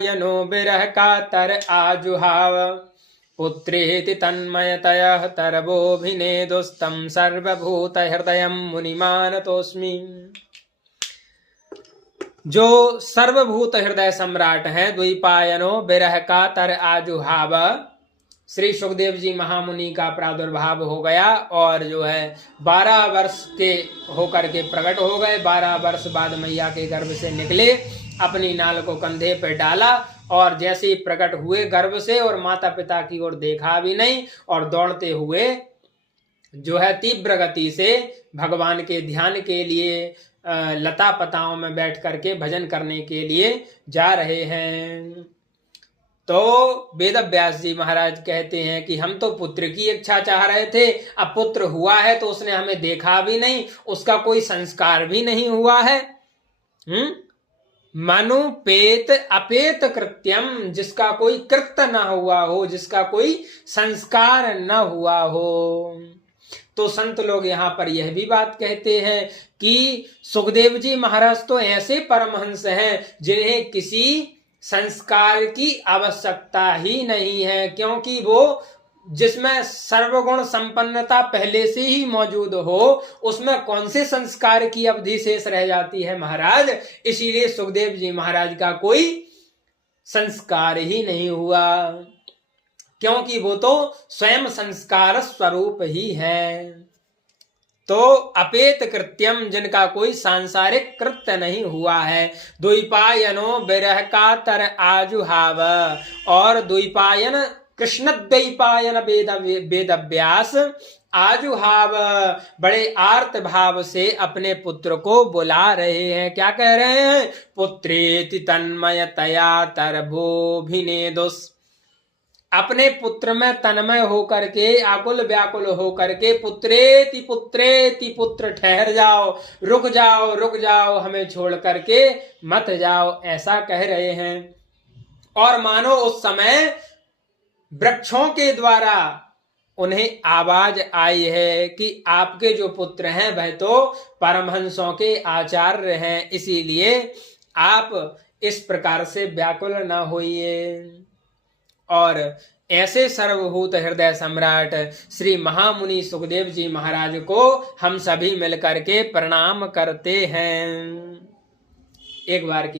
यनो बिरह कातर आजुहाव पुत्रेति तन्मयतयः तरवोऽभिनेदुस्तं सर्वभूतहृदयं मुनिमानतोऽस्मि। जो सर्वभूत हृदय सम्राट है, द्वैपायनो बिरह कातर आजुहाव, श्री सुखदेव जी महामुनि का प्रादुर्भाव हो गया और जो है 12 वर्ष के होकर के प्रकट हो गए। 12 वर्ष बाद मैया के गर्भ से निकले, अपनी नाल को कंधे पर डाला और जैसे ही प्रकट हुए गर्भ से और माता पिता की ओर देखा भी नहीं और दौड़ते हुए जो है तीव्र गति से भगवान के ध्यान के लिए लता पताओं में बैठ करके भजन करने के लिए जा रहे हैं। तो वेद व्यास जी महाराज कहते हैं कि हम तो पुत्र की इच्छा चाह रहे थे, अब पुत्र हुआ है तो उसने हमें देखा भी नहीं, उसका कोई संस्कार भी नहीं हुआ है। मनुपेत अपेत कृत्यम, जिसका कोई कृत्य न हुआ हो, जिसका कोई संस्कार न हुआ हो। तो संत लोग यहाँ पर यह भी बात कहते हैं कि सुखदेव जी महाराज तो ऐसे परमहंस हैं जिन्हें किसी संस्कार की आवश्यकता ही नहीं है, क्योंकि वो जिसमें सर्वगुण संपन्नता पहले से ही मौजूद हो उसमें कौन से संस्कार की अवधि शेष रह जाती है महाराज। इसीलिए सुखदेव जी महाराज का कोई संस्कार ही नहीं हुआ, क्योंकि वो तो स्वयं संस्कार स्वरूप ही है। तो अपेत कृत्यम, जिनका कोई सांसारिक कृत्य नहीं हुआ है। द्वैपायनो बिरह कातर आजुहाव, और द्वैपायन कृष्ण द्वैपायन वेद व्यास आजुहाव बड़े आर्त भाव से अपने पुत्र को बुला रहे हैं। क्या कह रहे हैं? पुत्रेति तन्मयतया तरभोभिनेदुस्, अपने पुत्र में तन्मय होकर के आकुल व्याकुल होकर के पुत्रेति पुत्रेति, पुत्र ठहर जाओ, रुक जाओ, रुक जाओ, हमें छोड़ करके मत जाओ, ऐसा कह रहे हैं। और मानो उस समय वृक्षों के द्वारा उन्हें आवाज आई है कि आपके जो पुत्र हैं वह तो परमहंसों के आचार्य हैं, इसीलिए आप इस प्रकार से व्याकुल न होइए। और ऐसे सर्वभूत हृदय सम्राट श्री महामुनि सुखदेव जी महाराज को हम सभी मिलकर के प्रणाम करते हैं। एक बार की